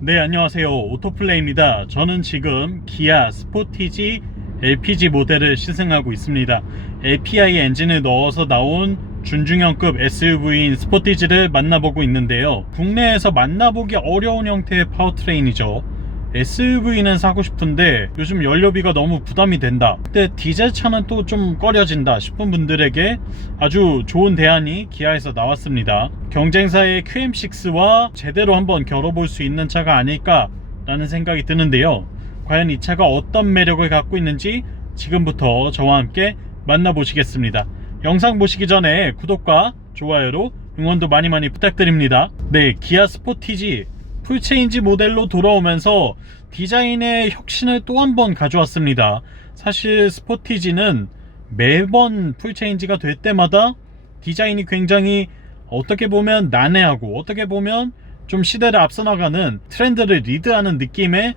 네, 안녕하세요. 오토플레이입니다. 저는 지금 기아 스포티지 LPG 모델을 시승하고 있습니다. API 엔진을 넣어서 나온 준중형급 SUV인 스포티지를 만나보고 있는데요. 국내에서 만나보기 어려운 형태의 파워트레인이죠. SUV는 사고 싶은데 요즘 연료비가 너무 부담이 된다, 근데 디젤차는 또 좀 꺼려진다 싶은 분들에게 아주 좋은 대안이 기아에서 나왔습니다. 경쟁사의 QM6와 제대로 한번 겨뤄볼 수 있는 차가 아닐까 라는 생각이 드는데요. 과연 이 차가 어떤 매력을 갖고 있는지 지금부터 저와 함께 만나보시겠습니다. 영상 보시기 전에 구독과 좋아요로 응원도 많이 부탁드립니다. 네, 기아 스포티지 풀체인지 모델로 돌아오면서 디자인의 혁신을 또 한 번 가져왔습니다. 사실 스포티지는 매번 풀체인지가 될 때마다 디자인이 굉장히 어떻게 보면 난해하고 어떻게 보면 좀 시대를 앞서 나가는 트렌드를 리드하는 느낌의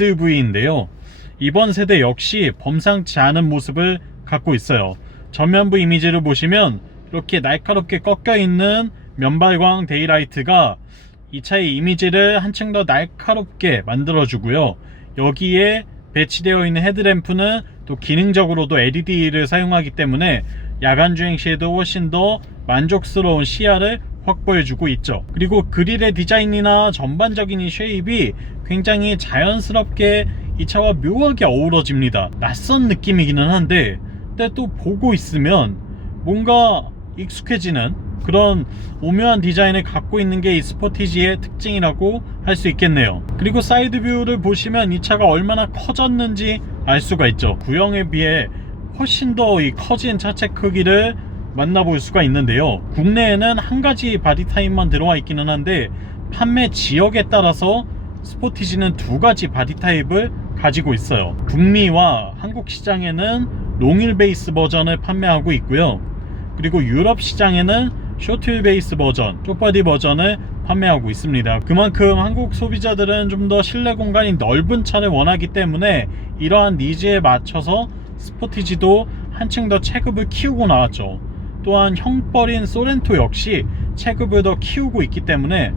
SUV인데요. 이번 세대 역시 범상치 않은 모습을 갖고 있어요. 전면부 이미지를 보시면 이렇게 날카롭게 꺾여 있는 면발광 데이라이트가 이 차의 이미지를 한층 더 날카롭게 만들어주고요. 여기에 배치되어 있는 헤드램프는 또 기능적으로도 LED를 사용하기 때문에 야간 주행 시에도 훨씬 더 만족스러운 시야를 확보해주고 있죠. 그리고 그릴의 디자인이나 전반적인 이 쉐입이 굉장히 자연스럽게 이 차와 묘하게 어우러집니다. 낯선 느낌이기는 한데, 근데 또 보고 있으면 뭔가 익숙해지는 그런 오묘한 디자인을 갖고 있는 게 이 스포티지의 특징이라고 할 수 있겠네요. 그리고 사이드 뷰를 보시면 이 차가 얼마나 커졌는지 알 수가 있죠. 구형에 비해 훨씬 더 이 커진 차체 크기를 만나볼 수가 있는데요. 국내에는 한 가지 바디 타입만 들어와 있기는 한데 판매 지역에 따라서 스포티지는 두 가지 바디 타입을 가지고 있어요. 북미와 한국 시장에는 롱휠 베이스 버전을 판매하고 있고요. 그리고 유럽 시장에는 숏휠 베이스 버전, 숏바디 버전을 판매하고 있습니다. 그만큼 한국 소비자들은 좀 더 실내 공간이 넓은 차를 원하기 때문에 이러한 니즈에 맞춰서 스포티지도 한층 더 체급을 키우고 나왔죠. 또한 형벌인 소렌토 역시 체급을 더 키우고 있기 때문에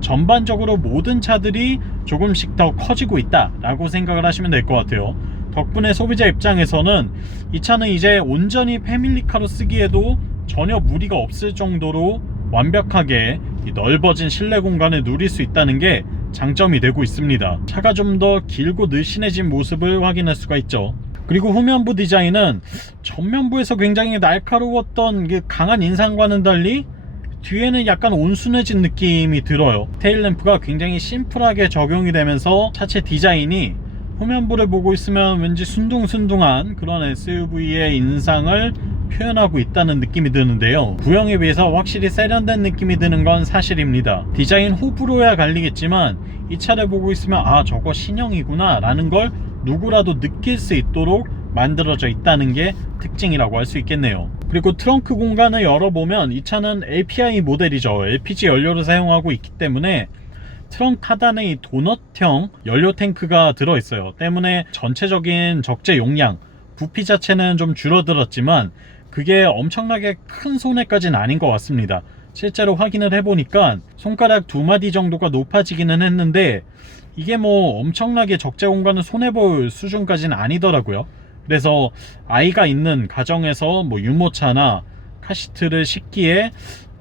전반적으로 모든 차들이 조금씩 더 커지고 있다 라고 생각을 하시면 될 것 같아요. 덕분에 소비자 입장에서는 이 차는 이제 온전히 패밀리카로 쓰기에도 전혀 무리가 없을 정도로 완벽하게 넓어진 실내 공간을 누릴 수 있다는 게 장점이 되고 있습니다. 차가 좀 더 길고 늘씬해진 모습을 확인할 수가 있죠. 그리고 후면부 디자인은 전면부에서 굉장히 날카로웠던 강한 인상과는 달리 뒤에는 약간 온순해진 느낌이 들어요. 테일램프가 굉장히 심플하게 적용이 되면서 차체 디자인이 후면부를 보고 있으면 왠지 순둥순둥한 그런 SUV의 인상을 표현하고 있다는 느낌이 드는데요. 구형에 비해서 확실히 세련된 느낌이 드는 건 사실입니다. 디자인 호불호야 갈리겠지만 이 차를 보고 있으면 아, 저거 신형이구나 라는 걸 누구라도 느낄 수 있도록 만들어져 있다는 게 특징이라고 할 수 있겠네요. 그리고 트렁크 공간을 열어보면 이 차는 API 모델이죠. LPG 연료를 사용하고 있기 때문에 트렁크 하단에 이 도넛형 연료 탱크가 들어있어요. 때문에 전체적인 적재 용량, 부피 자체는 좀 줄어들었지만 그게 엄청나게 큰 손해까지는 아닌 것 같습니다. 실제로 확인을 해보니까 손가락 2마디 정도가 높아지기는 했는데 이게 뭐 엄청나게 적재 공간을 손해볼 수준까지는 아니더라고요. 그래서 아이가 있는 가정에서 뭐 유모차나 카시트를 싣기에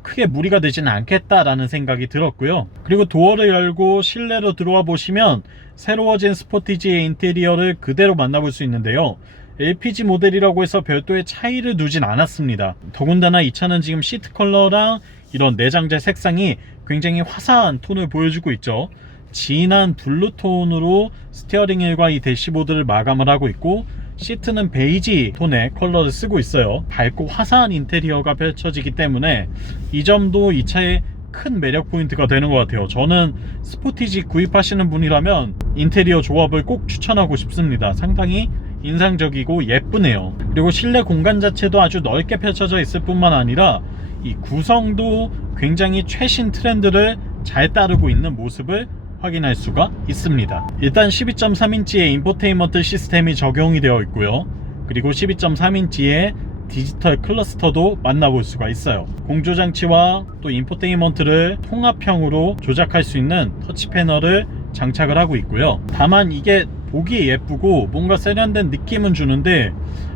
크게 무리가 되지는 않겠다라는 생각이 들었고요. 그리고 도어를 열고 실내로 들어와 보시면 새로워진 스포티지의 인테리어를 그대로 만나볼 수 있는데요. LPG 모델이라고 해서 별도의 차이를 두진 않았습니다. 더군다나 이 차는 지금 시트 컬러랑 이런 내장재 색상이 굉장히 화사한 톤을 보여주고 있죠. 진한 블루톤으로 스티어링 휠과 이 대시보드를 마감을 하고 있고, 시트는 베이지 톤의 컬러를 쓰고 있어요. 밝고 화사한 인테리어가 펼쳐지기 때문에 이 점도 이 차의 큰 매력 포인트가 되는 것 같아요. 저는 스포티지 구입하시는 분이라면 인테리어 조합을 꼭 추천하고 싶습니다. 상당히 인상적이고 예쁘네요. 그리고 실내 공간 자체도 아주 넓게 펼쳐져 있을 뿐만 아니라 이 구성도 굉장히 최신 트렌드를 잘 따르고 있는 모습을 확인할 수가 있습니다. 일단 12.3인치의 인포테인먼트 시스템이 적용이 되어 있고요. 그리고 12.3인치의 디지털 클러스터도 만나볼 수가 있어요. 공조장치와 또 인포테인먼트를 통합형으로 조작할 수 있는 터치 패널을 장착을 하고 있고요. 다만 이게 보기에 예쁘고 뭔가 세련된 느낌은 주는데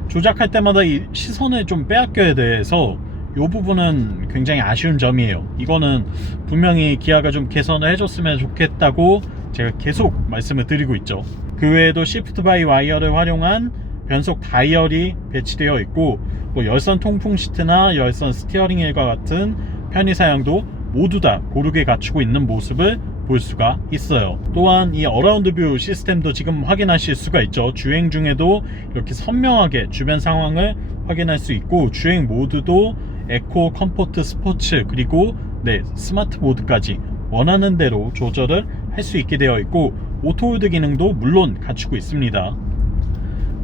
조작할 때마다 이 시선을 좀 빼앗겨야 돼서 이 부분은 굉장히 아쉬운 점이에요. 이거는 분명히 기아가 좀 개선을 해줬으면 좋겠다고 제가 계속 말씀을 드리고 있죠. 그 외에도 시프트 바이 와이어를 활용한 변속 다이얼이 배치되어 있고 뭐 열선 통풍 시트나 열선 스티어링 휠과 같은 편의 사양도 모두 다 고르게 갖추고 있는 모습을 볼 수가 있어요. 또한 이 어라운드 뷰 시스템도 지금 확인하실 수가 있죠. 주행 중에도 이렇게 선명하게 주변 상황을 확인할 수 있고 주행 모드도 에코, 컴포트, 스포츠 그리고 스마트 모드까지 원하는 대로 조절을 할 수 있게 되어 있고 오토홀드 기능도 물론 갖추고 있습니다.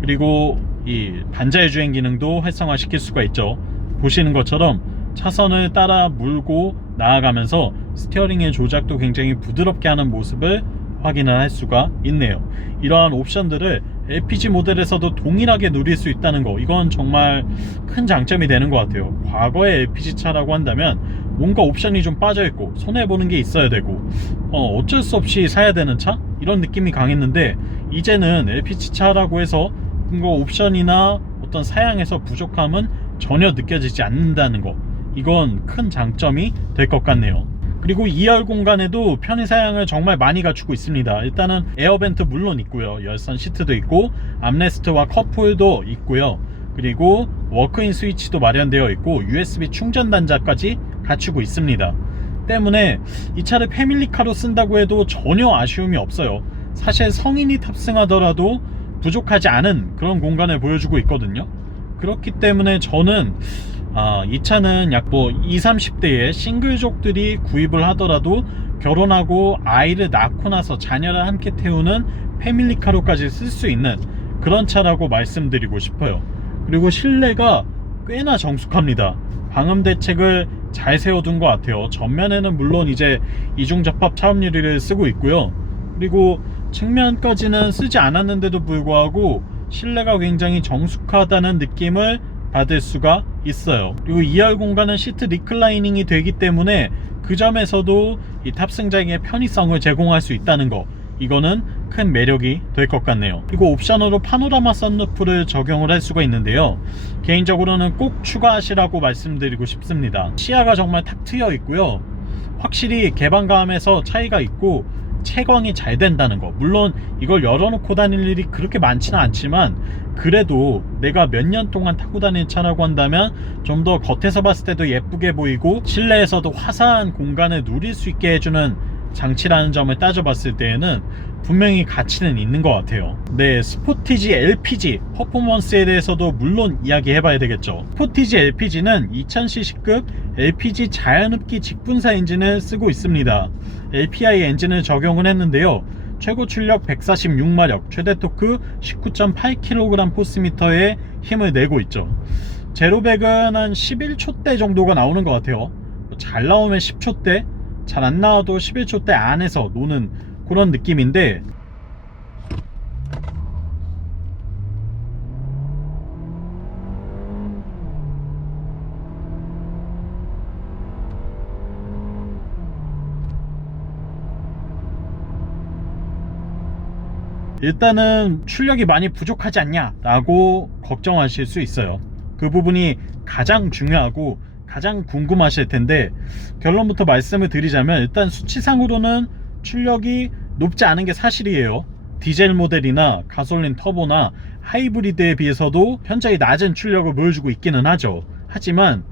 그리고 이 반자율 주행 기능도 활성화 시킬 수가 있죠. 보시는 것처럼 차선을 따라 물고 나아가면서 스티어링의 조작도 굉장히 부드럽게 하는 모습을 확인을 할 수가 있네요. 이러한 옵션들을 LPG 모델에서도 동일하게 누릴 수 있다는 거, 이건 정말 큰 장점이 되는 것 같아요. 과거의 LPG 차라고 한다면 뭔가 옵션이 좀 빠져있고 손해보는 게 있어야 되고 어쩔 수 없이 사야 되는 차? 이런 느낌이 강했는데 이제는 LPG 차라고 해서 뭔가 옵션이나 어떤 사양에서 부족함은 전혀 느껴지지 않는다는 거, 이건 큰 장점이 될 것 같네요. 그리고 2열 공간에도 편의 사양을 정말 많이 갖추고 있습니다. 일단은 에어벤트 물론 있고요, 열선 시트도 있고 암레스트와 컵홀도 있고요, 그리고 워크인 스위치도 마련되어 있고 USB 충전 단자까지 갖추고 있습니다. 때문에 이 차를 패밀리카로 쓴다고 해도 전혀 아쉬움이 없어요. 사실 성인이 탑승하더라도 부족하지 않은 그런 공간을 보여주고 있거든요. 그렇기 때문에 저는 이 차는 약 20, 30대의 싱글족들이 구입을 하더라도 결혼하고 아이를 낳고 나서 자녀를 함께 태우는 패밀리카로까지 쓸 수 있는 그런 차라고 말씀드리고 싶어요. 그리고 실내가 꽤나 정숙합니다. 방음 대책을 잘 세워둔 것 같아요. 전면에는 물론 이제 이중접합 차음 유리를 쓰고 있고요. 그리고 측면까지는 쓰지 않았는데도 불구하고 실내가 굉장히 정숙하다는 느낌을 받을 수가 있어요. 그리고 2열 공간은 시트 리클라이닝이 되기 때문에 그 점에서도 이 탑승자에게 편의성을 제공할 수 있다는 거, 이거는 큰 매력이 될 것 같네요. 그리고 옵션으로 파노라마 선루프를 적용을 할 수가 있는데요, 개인적으로는 꼭 추가하시라고 말씀드리고 싶습니다. 시야가 정말 탁 트여 있고요, 확실히 개방감에서 차이가 있고 채광이 잘 된다는 거. 물론 이걸 열어놓고 다닐 일이 그렇게 많지는 않지만 그래도 내가 몇 년 동안 타고 다닌 차라고 한다면 좀 더 겉에서 봤을 때도 예쁘게 보이고 실내에서도 화사한 공간을 누릴 수 있게 해주는 장치라는 점을 따져봤을 때에는 분명히 가치는 있는 것 같아요. 스포티지 LPG 퍼포먼스에 대해서도 물론 이야기해봐야 되겠죠. 스포티지 LPG는 2000cc급 LPG 자연흡기 직분사 엔진을 쓰고 있습니다. LPI 엔진을 적용을 했는데요, 최고 출력 146마력, 최대 토크 19.8kg 포스미터의 힘을 내고 있죠. 제로백은 한 11초대 정도가 나오는 것 같아요. 잘 나오면 10초대, 잘 안 나와도 11초대 안에서 노는 그런 느낌인데, 일단은 출력이 많이 부족하지 않냐 라고 걱정하실 수 있어요. 그 부분이 가장 중요하고 가장 궁금하실 텐데, 결론부터 말씀을 드리자면 일단 수치상으로는 출력이 높지 않은 게 사실이에요. 디젤 모델이나 가솔린 터보나 하이브리드에 비해서도 현저히 낮은 출력을 보여주고 있기는 하죠. 하지만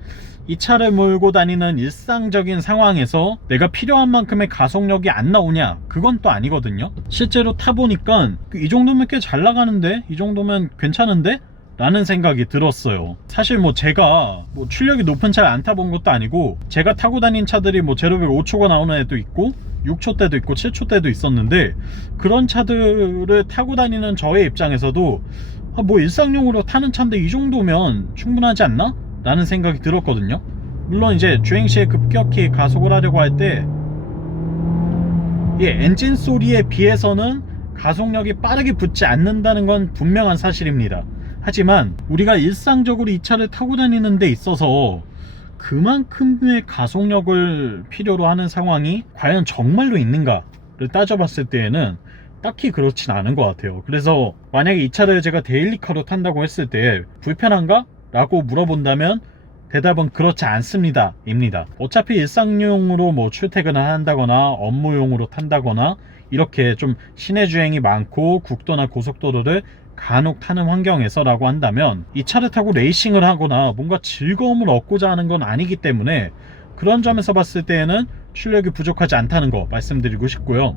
이 차를 몰고 다니는 일상적인 상황에서 내가 필요한 만큼의 가속력이 안 나오냐, 그건 또 아니거든요. 실제로 타보니까 이 정도면 꽤 잘 나가는데, 이 정도면 괜찮은데? 라는 생각이 들었어요. 사실 제가 출력이 높은 차를 안 타본 것도 아니고, 제가 타고 다닌 차들이 제로백 5초가 나오는 애도 있고 6초대도 있고 7초대도 있었는데, 그런 차들을 타고 다니는 저의 입장에서도 일상용으로 타는 차인데 이 정도면 충분하지 않나? 라는 생각이 들었거든요. 물론 이제 주행시에 급격히 가속을 하려고 할 때 이 엔진 소리에 비해서는 가속력이 빠르게 붙지 않는다는 건 분명한 사실입니다. 하지만 우리가 일상적으로 이 차를 타고 다니는 데 있어서 그만큼의 가속력을 필요로 하는 상황이 과연 정말로 있는가 따져봤을 때에는 딱히 그렇진 않은 것 같아요. 그래서 만약에 이 차를 제가 데일리카로 탄다고 했을 때 불편한가? 라고 물어본다면 대답은 그렇지 않습니다 입니다. 어차피 일상용으로 뭐 출퇴근을 한다거나 업무용으로 탄다거나 이렇게 좀 시내 주행이 많고 국도나 고속도로를 간혹 타는 환경에서 라고 한다면 이 차를 타고 레이싱을 하거나 뭔가 즐거움을 얻고자 하는 건 아니기 때문에 그런 점에서 봤을 때에는 출력이 부족하지 않다는 거 말씀드리고 싶고요.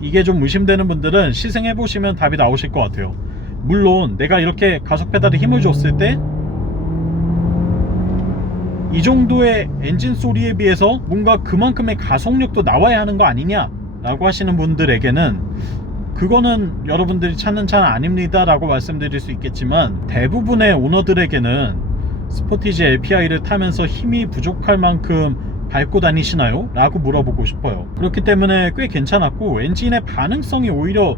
이게 좀 의심되는 분들은 시승해보시면 답이 나오실 것 같아요. 물론 내가 이렇게 가속 페달에 힘을 줬을 때 이 정도의 엔진 소리에 비해서 뭔가 그만큼의 가속력도 나와야 하는 거 아니냐 라고 하시는 분들에게는 그거는 여러분들이 찾는 차는 아닙니다 라고 말씀드릴 수 있겠지만, 대부분의 오너들에게는 스포티지 LPI를 타면서 힘이 부족할 만큼 밟고 다니시나요? 라고 물어보고 싶어요. 그렇기 때문에 꽤 괜찮았고 엔진의 반응성이 오히려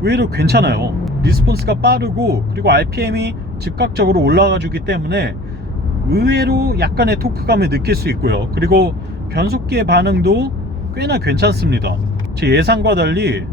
의외로 괜찮아요. 리스폰스가 빠르고 그리고 RPM이 즉각적으로 올라가 주기 때문에 의외로 약간의 토크감을 느낄 수 있고요. 그리고 변속기의 반응도 꽤나 괜찮습니다. 제 예상과 달리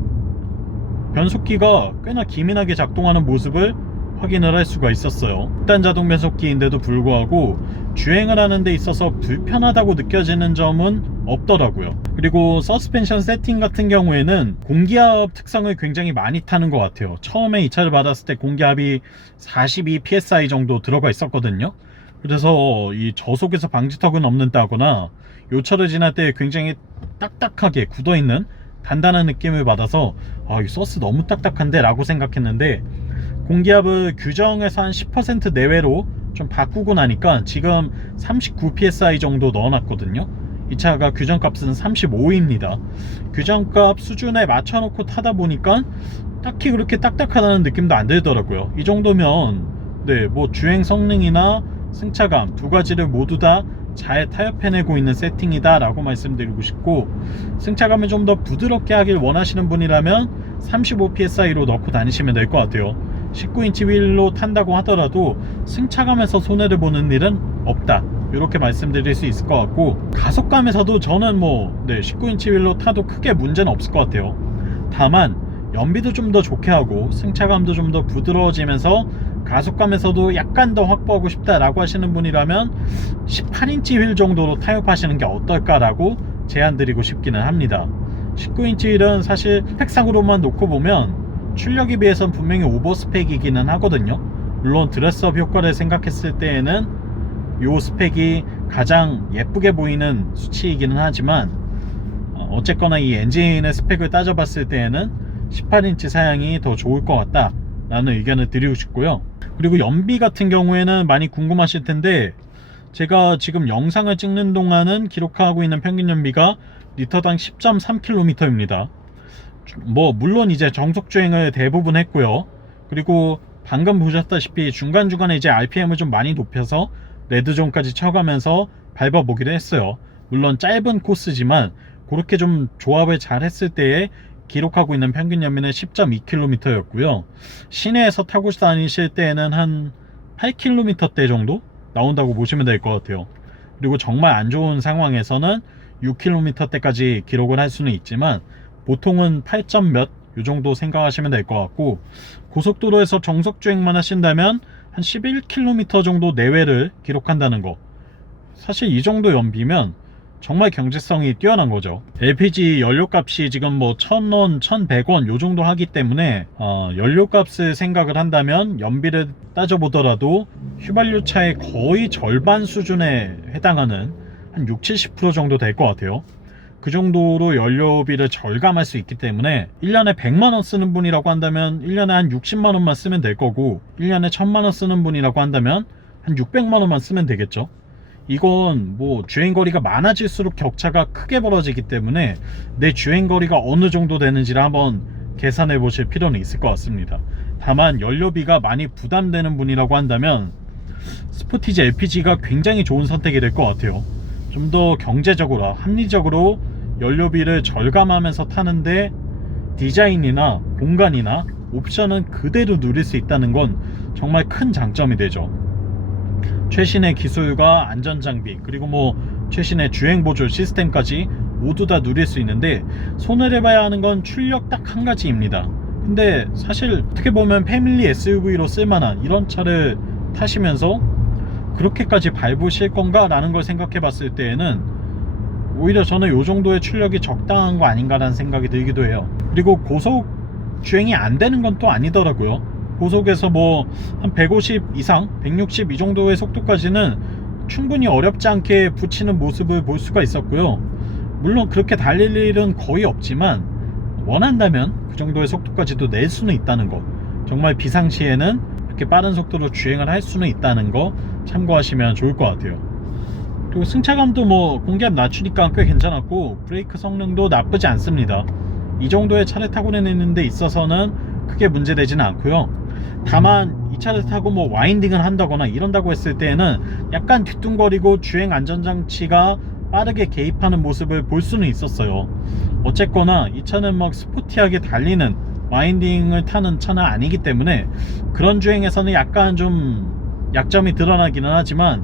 변속기가 꽤나 기민하게 작동하는 모습을 확인을 할 수가 있었어요. 6단 자동 변속기인데도 불구하고 주행을 하는 데 있어서 불편하다고 느껴지는 점은 없더라고요. 그리고 서스펜션 세팅 같은 경우에는 공기압 특성을 굉장히 많이 타는 것 같아요. 처음에 이 차를 받았을 때 공기압이 42psi 정도 들어가 있었거든요. 그래서 이 저속에서 방지턱을 넘는다거나 요 차를 지날 때 굉장히 딱딱하게 굳어있는 단단한 느낌을 받아서 이 서스 너무 딱딱한데 라고 생각했는데, 공기압을 규정에서 한 10% 내외로 좀 바꾸고 나니까 지금 39psi 정도 넣어놨거든요. 이 차가 규정값은 35입니다. 규정값 수준에 맞춰놓고 타다 보니까 딱히 그렇게 딱딱하다는 느낌도 안 들더라고요. 이 정도면 네, 뭐 주행 성능이나 승차감 두 가지를 모두 다 잘 타협해내고 있는 세팅이다 라고 말씀드리고 싶고, 승차감을 좀 더 부드럽게 하길 원하시는 분이라면 35psi로 넣고 다니시면 될 것 같아요. 19인치 휠로 탄다고 하더라도 승차감에서 손해를 보는 일은 없다, 이렇게 말씀드릴 수 있을 것 같고, 가속감에서도 저는 19인치 휠로 타도 크게 문제는 없을 것 같아요. 다만 연비도 좀 더 좋게 하고 승차감도 좀 더 부드러워지면서 가속감에서도 약간 더 확보하고 싶다라고 하시는 분이라면 18인치 휠 정도로 타협하시는 게 어떨까라고 제안드리고 싶기는 합니다. 19인치 휠은 사실 스펙상으로만 놓고 보면 출력에 비해서는 분명히 오버스펙이기는 하거든요. 물론 드레스업 효과를 생각했을 때에는 이 스펙이 가장 예쁘게 보이는 수치이기는 하지만 어쨌거나 이 엔진의 스펙을 따져봤을 때에는 18인치 사양이 더 좋을 것 같다 라는 의견을 드리고 싶고요. 그리고 연비 같은 경우에는 많이 궁금하실 텐데, 제가 지금 영상을 찍는 동안은 기록하고 있는 평균 연비가 리터당 10.3km입니다. 물론 이제 정속주행을 대부분 했고요. 그리고 방금 보셨다시피 중간중간에 이제 RPM을 좀 많이 높여서 레드존까지 쳐가면서 밟아보기도 했어요. 물론 짧은 코스지만 그렇게 좀 조합을 잘 했을 때에 기록하고 있는 평균 연비는 10.2km였고요. 시내에서 타고 다니실 때에는 한 8km대 정도 나온다고 보시면 될 것 같아요. 그리고 정말 안 좋은 상황에서는 6km대까지 기록을 할 수는 있지만 보통은 8점 몇 요 정도 생각하시면 될 것 같고, 고속도로에서 정속주행만 하신다면 한 11km 정도 내외를 기록한다는 거, 사실 이 정도 연비면 정말 경제성이 뛰어난 거죠. LPG 연료값이 지금 1,000원, 1,100원 요 정도 하기 때문에 연료값을 생각을 한다면 연비를 따져보더라도 휘발유차의 거의 절반 수준에 해당하는 한 60-70% 정도 될 것 같아요. 그 정도로 연료비를 절감할 수 있기 때문에 1년에 100만원 쓰는 분이라고 한다면 1년에 한 60만원만 쓰면 될 거고, 1년에 1000만원 쓰는 분이라고 한다면 한 600만원만 쓰면 되겠죠. 이건 주행거리가 많아질수록 격차가 크게 벌어지기 때문에 내 주행거리가 어느 정도 되는지를 한번 계산해 보실 필요는 있을 것 같습니다. 다만 연료비가 많이 부담되는 분이라고 한다면 스포티지 LPG가 굉장히 좋은 선택이 될 것 같아요. 좀 더 경제적으로 합리적으로 연료비를 절감하면서 타는데 디자인이나 공간이나 옵션은 그대로 누릴 수 있다는 건 정말 큰 장점이 되죠. 최신의 기술과 안전장비, 그리고 최신의 주행보조 시스템까지 모두 다 누릴 수 있는데, 손을 해봐야 하는 건 출력 딱 한 가지입니다. 근데 사실 어떻게 보면 패밀리 SUV로 쓸만한 이런 차를 타시면서 그렇게까지 밟으실 건가 라는 걸 생각해 봤을 때에는 오히려 저는 이 정도의 출력이 적당한 거 아닌가 라는 생각이 들기도 해요. 그리고 고속 주행이 안 되는 건 또 아니더라고요. 고속에서 뭐 한 150 이상 160 이 정도의 속도까지는 충분히 어렵지 않게 붙이는 모습을 볼 수가 있었고요. 물론 그렇게 달릴 일은 거의 없지만 원한다면 그 정도의 속도까지도 낼 수는 있다는 거, 정말 비상시에는 이렇게 빠른 속도로 주행을 할 수는 있다는 거 참고하시면 좋을 것 같아요. 그리고 승차감도 뭐 공기압 낮추니까 꽤 괜찮았고, 브레이크 성능도 나쁘지 않습니다. 이 정도의 차를 타고 다니는 데 있어서는 크게 문제되지는 않고요. 다만 이 차를 타고 뭐 와인딩을 한다거나 이런다고 했을 때에는 약간 뒤뚱거리고 주행 안전장치가 빠르게 개입하는 모습을 볼 수는 있었어요. 어쨌거나 이 차는 막 스포티하게 달리는 와인딩을 타는 차는 아니기 때문에 그런 주행에서는 약간 좀 약점이 드러나기는 하지만,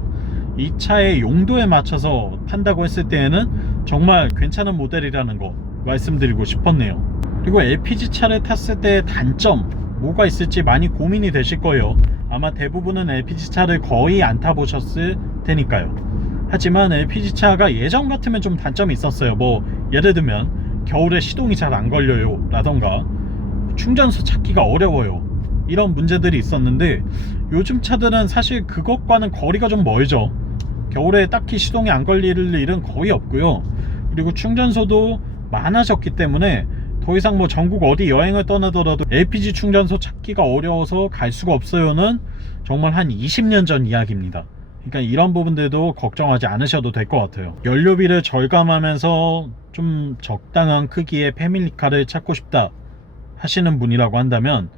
이 차의 용도에 맞춰서 탄다고 했을 때에는 정말 괜찮은 모델이라는 거 말씀드리고 싶었네요. 그리고 LPG 차를 탔을 때의 단점 뭐가 있을지 많이 고민이 되실 거예요. 아마 대부분은 LPG 차를 거의 안 타보셨을 테니까요. 하지만 LPG 차가 예전 같으면 좀 단점이 있었어요. 뭐 예를 들면 겨울에 시동이 잘 안 걸려요 라던가 충전소 찾기가 어려워요, 이런 문제들이 있었는데, 요즘 차들은 사실 그것과는 거리가 좀 멀죠. 겨울에 딱히 시동이 안 걸릴 일은 거의 없고요. 그리고 충전소도 많아졌기 때문에 더 이상 뭐 전국 어디 여행을 떠나더라도 LPG 충전소 찾기가 어려워서 갈 수가 없어요는 정말 한 20년 전 이야기입니다. 그러니까 이런 부분들도 걱정하지 않으셔도 될 것 같아요. 연료비를 절감하면서 좀 적당한 크기의 패밀리카를 찾고 싶다 하시는 분이라고 한다면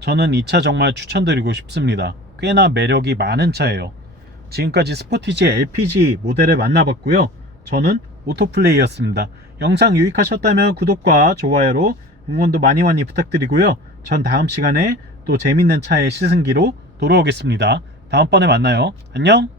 저는 이 차 정말 추천드리고 싶습니다. 꽤나 매력이 많은 차예요. 지금까지 스포티지 LPG 모델을 만나봤고요. 저는 오토플레이였습니다. 영상 유익하셨다면 구독과 좋아요로 응원도 많이 부탁드리고요. 전 다음 시간에 또 재밌는 차의 시승기로 돌아오겠습니다. 다음번에 만나요. 안녕.